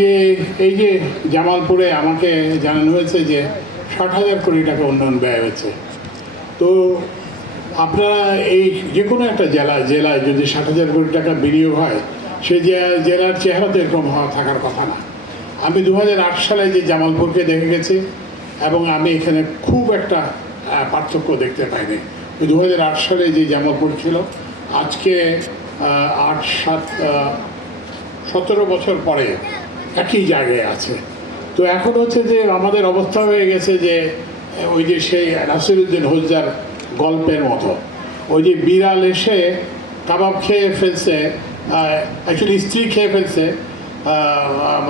যে এই যে জামালপুরে আমাকে জানানো হয়েছে যে ৬০,০০০ কোটি টাকা উন্নয়ন ব্যয় হয়েছে। তো আপনারা এই যে কোনো একটা জেলায় যদি ৬০,০০০ কোটি টাকা বিনিয়োগ হয়, সেই জেলার চেহারা তো এরকম থাকার কথা না। আমি ২০০৮ সালে যে জামালপুরকে দেখে গেছি এবং আমি এখানে খুব একটা পার্থক্য দেখতে পাইনি। ২০০৮ সালে যে জামালপুর ছিল, আজকে ৮-৭-১৭ বছর পরে একই জায়গায় আছে। তো এখন হচ্ছে যে আমাদের অবস্থা হয়ে গেছে যে ওই যে সেই নাসিরুদ্দিন হোসজার গল্পের মতো, ওই যে বিড়াল এসে কাবাব খেয়ে ফেলছে, অ্যাকচুয়ালি স্ত্রী খেয়ে ফেলছে,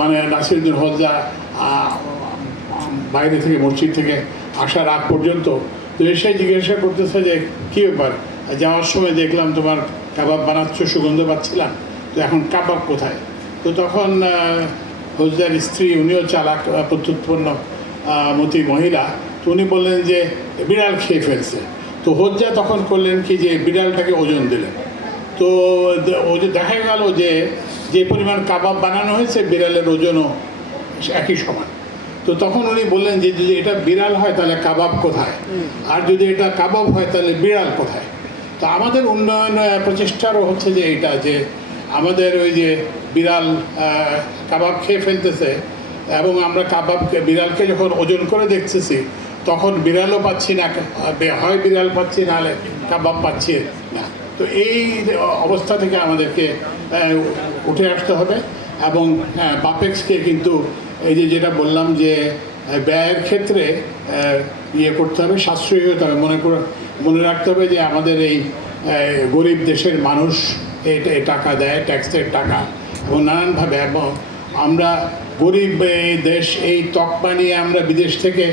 মানে নাসিরুদ্দিন হোসজা বাইরে থেকে মসজিদ থেকে আসার আগ পর্যন্ত। তো এসে জিজ্ঞাসা করতেছে যে কী ব্যাপার, যাওয়ার সময় দেখলাম তোমার কাবাব বানাচ্ছ, সুগন্ধ পাচ্ছিলাম, তো এখন কাবাব কোথায়? তো তখন হোসজার স্ত্রী, উনিও চালাক প্রত্যুৎপন্ন মতি মহিলা, তো উনি বললেন যে বিড়াল খেয়ে ফেলছে। তো হোসজা তখন করলেন কি যে বিড়ালটাকে ওজন দিলেন। তো দেখা গেল যে যে পরিমাণ কাবাব বানানো হয়েছে বিড়ালের ওজনও একই সমান। তো তখন উনি বললেন যে যদি এটা বিড়াল হয় তাহলে কাবাব কোথায়, আর যদি এটা কাবাব হয় তাহলে বিড়াল কোথায়? তো আমাদের উন্নয়ন প্রচেষ্টারও হচ্ছে যে এইটা, যে আমাদের ওই যে বিড়াল কাবাব খেয়ে ফেলতেছে এবং আমরা বিড়ালকে যখন ওজন করে দেখতেছি তখন বিড়ালও পাচ্ছি না, হয় বিড়াল পাচ্ছি, নাহলে কাবাব পাচ্ছি না। তো এই অবস্থা থেকে আমাদেরকে উঠে আসতে হবে এবং বাপেক্সকে কিন্তু এই যে যেটা বললাম যে ব্যয়ের ক্ষেত্রে ইয়ে করতে হবে, সাশ্রয়ী হতে হবে। মনে রাখতে হবে যে আমাদের এই গরিব দেশের মানুষ এই টাকা দেয়, ট্যাক্সের টাকা, এবং নানানভাবে, এবং আমরা গরিব দেশ, এই তকমা নিয়ে আমরা বিদেশ থেকে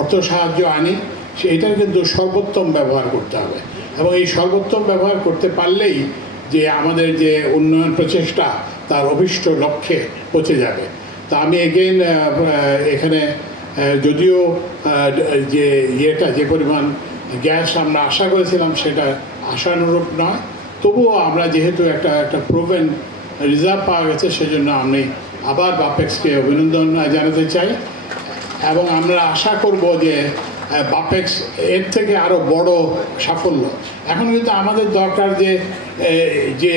অর্থ সাহায্য আনি, সেইটার কিন্তু সর্বোত্তম ব্যবহার করতে হবে। এবং এই সর্বোত্তম ব্যবহার করতে পারলেই যে আমাদের যে উন্নয়ন প্রচেষ্টা তার অভীষ্ট লক্ষ্যে পৌঁছে যাবে। তা আমি এগেইন এখানে যদিও যে যে পরিমাণ গ্যাস আমরা আশা করেছিলাম সেটা আশানুরূপ নয়, তবুও আমরা যেহেতু একটা প্রুভেন রিজার্ভ পাওয়া গেছে, সেজন্য আমি আবার বাপেক্সকে অভিনন্দন জানাতে চাই এবং আমরা আশা করব যে বাপেক্স এর থেকে আরও বড় সাফল্য। এখন কিন্তু আমাদের দরকার যে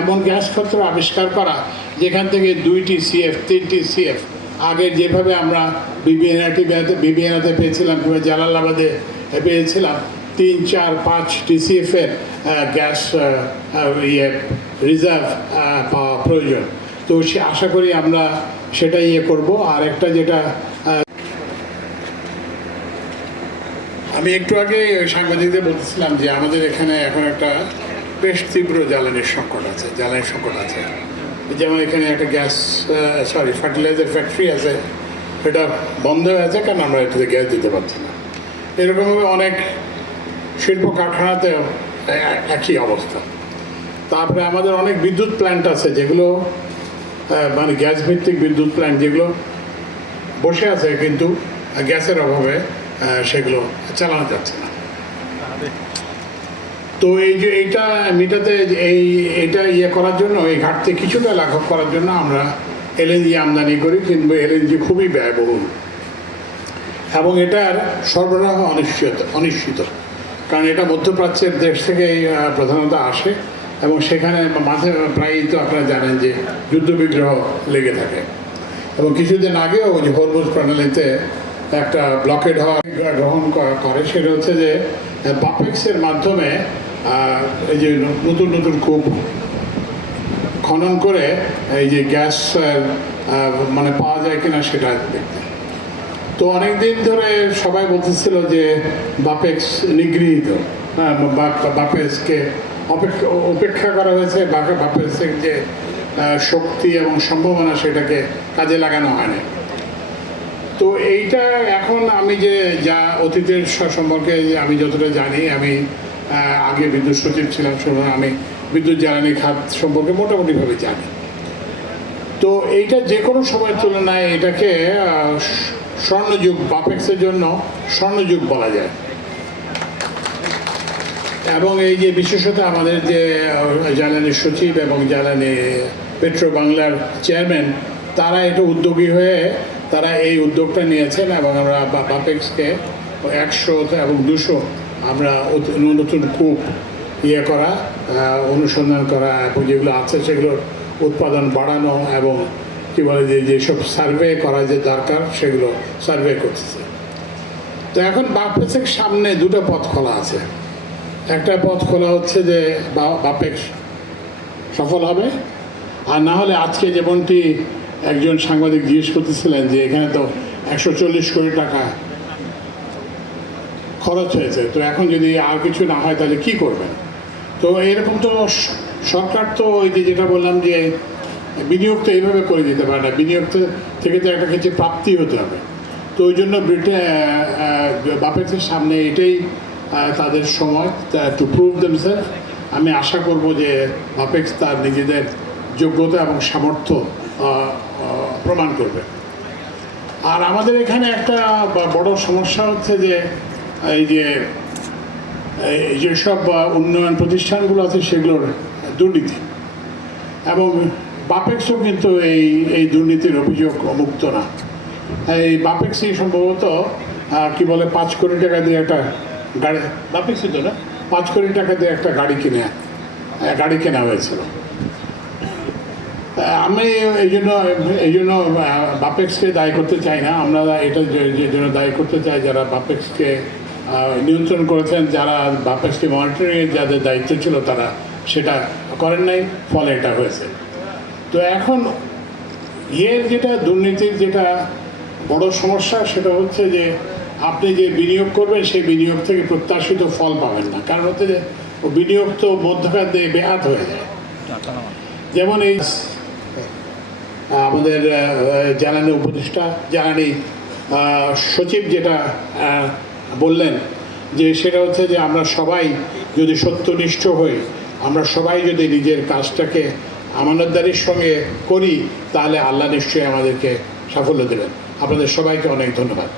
এমন গ্যাস ক্ষেত্র আবিষ্কার করা যেখান থেকে 2টি CF 3টি CF, আগে যেভাবে আমরা বিবিএনআতে পেয়েছিলাম কিংবা জালালাবাদে পেয়েছিলাম 3, 4, 5 TCF-এর গ্যাস রিজার্ভ পাওয়া প্রয়োজন। তো আশা করি আমরা সেটা করব। আর একটা যেটা আমি একটু আগে সাংবাদিকদের বলতেছিলাম যে আমাদের এখানে এখন একটা বেশ তীব্র জ্বালানির সংকট আছে। যেমন এখানে একটা ফার্টিলাইজার ফ্যাক্টরি আছে, এটা বন্ধ হয়ে আছে কারণ আমরা এটাতে গ্যাস দিতে পারছি না। এরকমভাবে অনেক শিল্প কারখানাতেও একই অবস্থা। তারপরে আমাদের অনেক বিদ্যুৎ প্ল্যান্ট আছে যেগুলো মানে গ্যাস ভিত্তিক বিদ্যুৎ প্ল্যান্ট, যেগুলো বসে আছে কিন্তু গ্যাসের অভাবে সেগুলো চালানো যাচ্ছে না। তো এই যে এইটা মেটাতে এটা করার জন্য, এই ঘাটতি কিছুটা লাঘব করার জন্য আমরা LNG আমদানি করি, কিন্তু LNG খুবই ব্যয়বহুল এবং এটার সরবরাহ অনিশ্চিত, কারণ এটা মধ্যপ্রাচ্যের দেশ থেকে প্রধানত আসে এবং সেখানে মাঝে প্রায়ই তো আপনারা জানেন যে যুদ্ধবিগ্রহ লেগে থাকে। এবং কিছুদিন আগেও যে হরমুজ প্রণালীতে একটা ব্লকেড হওয়া গ্রহণ করে, সেটা হচ্ছে যে বাপেক্সের মাধ্যমে এই যে নতুন কূপ খনন করে এই যে গ্যাস মানে পাওয়া যায় কিনা সেটা দেখতে। তো অনেক দিন ধরে সবাই বলতেছিল যে বাপেক্স নিগৃহীত, বাপেক্সকে উপেক্ষা করা হয়েছে, বাপেক্সের যে শক্তি এবং সম্ভাবনা সেটাকে কাজে লাগানো হয়নি। তো এইটা এখন আমি যা অতীতের সম্পর্কে আমি যতটা জানি, আমি আগে বিদ্যুৎ সচিব ছিলাম, আমি বিদ্যুৎ জ্বালানি খাত সম্পর্কে মোটামুটিভাবে জানি। তো এইটা যে কোনো সময়ের তুলনায় এটাকে স্বর্ণযুগ, বাপেক্সের জন্য স্বর্ণযুগ বলা যায়। এবং এই যে বিশেষত আমাদের যে জ্বালানি সচিব এবং জ্বালানি পেট্রো বাংলার চেয়ারম্যান, তারা এটা উদ্যোগী হয়ে তারা এই উদ্যোগটা নিয়েছেন এবং আমরা বাপেক্সকে 100 এবং 200 আমরা নতুন কূপ করা, অনুসন্ধান করা এবং যেগুলো আছে সেগুলোর উৎপাদন বাড়ানো এবং কী বলে যেসব সার্ভে করা যে দরকার সেগুলো সার্ভে করতেছে। তো এখন বাপেক্সের সামনে দুটো পথ খোলা আছে। একটা পথ খোলা হচ্ছে যে বাপেক্স সফল হবে, আর না হলে আজকে যেমনটি একজন সাংবাদিক জিজ্ঞেস করতেছিলেন যে এখানে তো 140 কোটি টাকা খরচ হয়েছে, তো এখন যদি আর কিছু না হয় তাহলে কি করবেন? তো এরকম তো সরকার তো ওই যে যেটা বললাম যে বিনিয়োগ তো এইভাবে করে দিতে পারে না, বিনিয়োগ থেকে তো একটা কিছু প্রাপ্তি হতে হবে। তো ওই জন্য বাপেক্সের সামনে এটাই তাদের সময় টু প্রুভ দেমসেলফ। আমি আশা করব যে বাপেক্স তার নিজেদের যোগ্যতা এবং সামর্থ্য প্রমাণ করবে। আর আমাদের এখানে একটা বড় সমস্যা হচ্ছে যে এই যেসব উন্নয়ন প্রতিষ্ঠানগুলো আছে সেগুলোর দুর্নীতি, এবং বাপেক্সও কিন্তু এই দুর্নীতির অভিযোগ মুক্ত না। এই বাপেক্সই সম্ভবত কি বলে 5 কোটি টাকা দিয়ে একটা গাড়ি, বাপেক্সই তো না, 5 কোটি টাকা দিয়ে একটা গাড়ি কেনা হয়েছিল। আমি এই জন্য বাপেক্সকে দায়ী করতে চাই না, আমরা এটা যে জন্য দায়ী করতে চাই যারা বাপেক্সকে নিয়ন্ত্রণ করেছেন, যারা বাপেক্সকে মনিটরিংয়ের যাদের দায়িত্ব ছিল তারা সেটা করেন নাই, ফলে এটা হয়েছে। তো এখন যেটা দুর্নীতির যেটা বড় সমস্যা সেটা হচ্ছে যে আপনি যে বিনিয়োগ করবেন সেই বিনিয়োগ থেকে প্রত্যাশিত ফল পাবেন না, কারণ হচ্ছে যে বিনিয়োগ তো মধ্যখান দিয়ে বেহাত হয়ে যায়। যেমন এই আমাদের জ্বালানি সচিব যেটা বললেন যে সেটা হচ্ছে যে আমরা সবাই যদি সত্যনিষ্ঠ হই, আমরা সবাই যদি নিজের কাজটাকে আমানতদারির সঙ্গে করি, তাহলে আল্লাহ নিশ্চয়ই আমাদেরকে সাফল্য দেবেন। আপনাদের সবাইকে অনেক ধন্যবাদ।